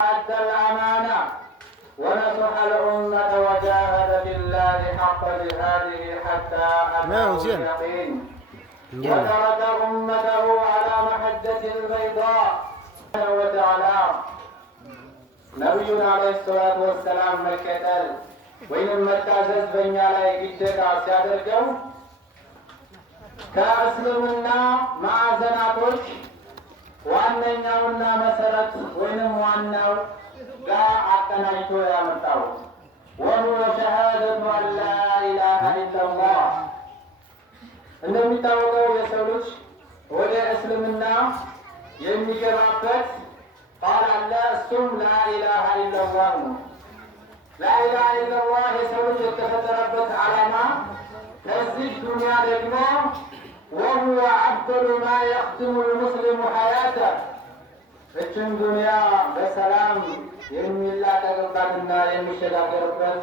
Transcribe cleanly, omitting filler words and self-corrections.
أدى الأمانة ونصح الأمة وجاهد بالله حق جهاده حتى أتاه اليقين وترك أمته على محجة البيضاء وتعالى ነቢዩን ዓለይሂ ሰላቱ ወሰላም መከተል ወይንም መታዘዝ በእኛ ላይ ግዴታ ሲያደርገው ከእስልምና ማዕዘናቶች ዋነኛውና መሰረት ወይንም ዋናው ጋር አቀናጅቶ ያመጣው ወሁወ ሸሃደቱ አን ላ ኢላሃ ኢለላህ። እንደሚታወቀው የሰው ልጅ ወደ እስልምና የሚገባበት ቃል አለ። እሱም ላኢላሃ ኢለላህ ነው። ላኢላሃ ኢለላህ የሰው ልጅ የተፈጠረበት ዓላማ ከዚህ ዱንያ ደግሞ ወሁወ አፍደሉ ማ የኽትሙ ልሙስሊሙ ሐያተ እችን ዱንያ በሰላም የሚላቀቅባትና የሚሸጋገርበት